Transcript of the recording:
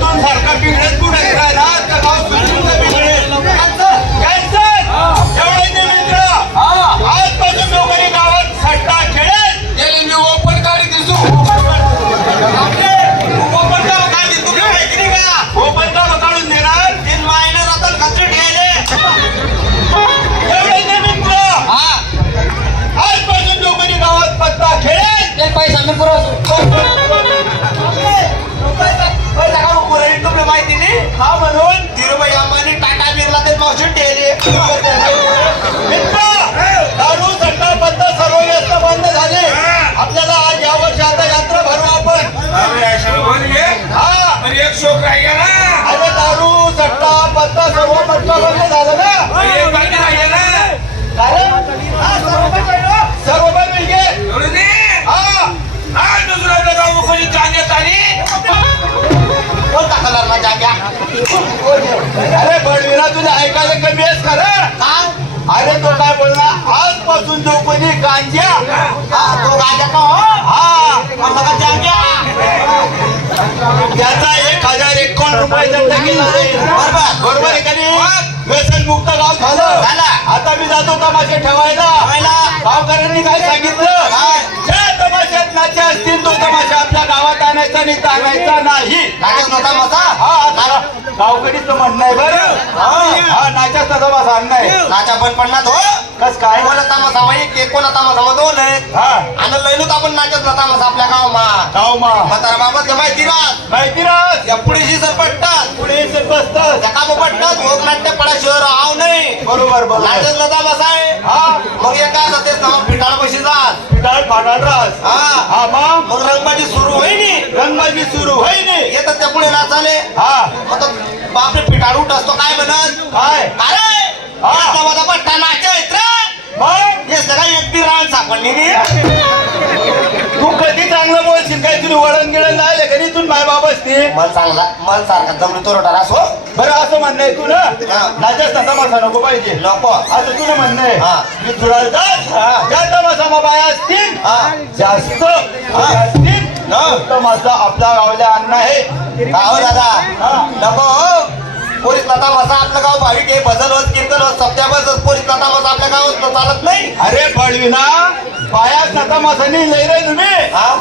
दोन सारखा बिघडत कुठे राहिला तर गाव सुटून बिघडेल मित्र आजपासून लोकांनी गावात सट्टा खेळेल त्याला मी ओपन काढी दिसू ओपन गाव काढी तुला माहिती नाही का ओपन गाव काढून देणार 3 महिने राहतात खर्च ठेवले एवढे मित्र आजपासून लोकांनी गावात सट्टा खेळेल एक पैसा मी तुला माहिती नाही हा म्हणून धीरूभाई अंबानी टाटा बिर्ला ते मावशी ठेवले दारू सट्टा बंद सर्व व्यवस्था बंद झाली आपल्याला आज या वर्षी आता यात्रा भरू आपण एक शोक राहिला ना अरे दारू सट्टा बंद सर्व मट्टा बंद झालं ना एक बाकी राहिला ना सर्व पण मिळगे आज दुसऱ्या गाव कोणी जाण्यात आली कोण टाकला ना जाग्या अरे बळवीरा तुला ऐकायला कमी आहेस खरं अरे तो काय बोलला आजपासून जो कोणी गांजा तो गांजा का हा जाग्या त्याचा 1051 रुपये दंड केला बरोबर आहे का नाही व्यसन मुक्त गाव झालं आता मी जातो तमाशे ठेवायला गावकऱ्यांनी काय सांगितलं ज्या तमाशात नाचे असतील तो तमाशा आपल्या गावात आणायचा नाही आणायचा नाही गावकडीच म्हणणं आहे बरं हा नाच्याच तमाशा आण नाही नाचा पण पडणार हो कस काय कोणा तामासा एक कोणा तामासा दोन आहेत हा आणि लयनूत आपण नाचत ना तामासा आपल्या गावमा म्हातारा बाबा माहिती राहत माहिती राहत या पुढेशी जर पडतात पुढे बसतात त्या काम पडतात भोग नाट्य पडा शहर आव नाही बरोबर बरोबर नाचत ना तामासा आहे हा मग एक काय असं तेच ना पिठाळ पैसे जात पिटाळ फाटाळ राहस हा हा मग मग रंगबाजी सुरू होईनी रंगबाजी सुरू होईनी येतात त्या पुढे नाचाले हा मग तो बापरे पिठाळ उठ असतो काय म्हणत काय अरे माझा पट्टा नाचायत रे मग हे सगळं एकटी राहून सापडली नाही तू कधी चांगलं बोलशील काय तुला वळण गिळण नाही घरी तू माय बाबाच ते मन चांगला मन सारखा जमली तो रोटा असो बरं असं म्हणणं आहे तू ना नाचस ना तमाशा नको पाहिजे नको असं तुला म्हणणं आहे हा. मी तुला ज्या तमाशा बाया असतील जास्त असतील तमाशा आपल्या गावल्या अन्न आहे हो दादा नको पोलीस लता मसा आपलं गाव भाविक आहे भजन होत कीर्तन होत सप्त्या बस पोलीस लता मसा आपल्या गावात चालत नाही अरे बळविना बाया तमाशानी लय रे तुम्ही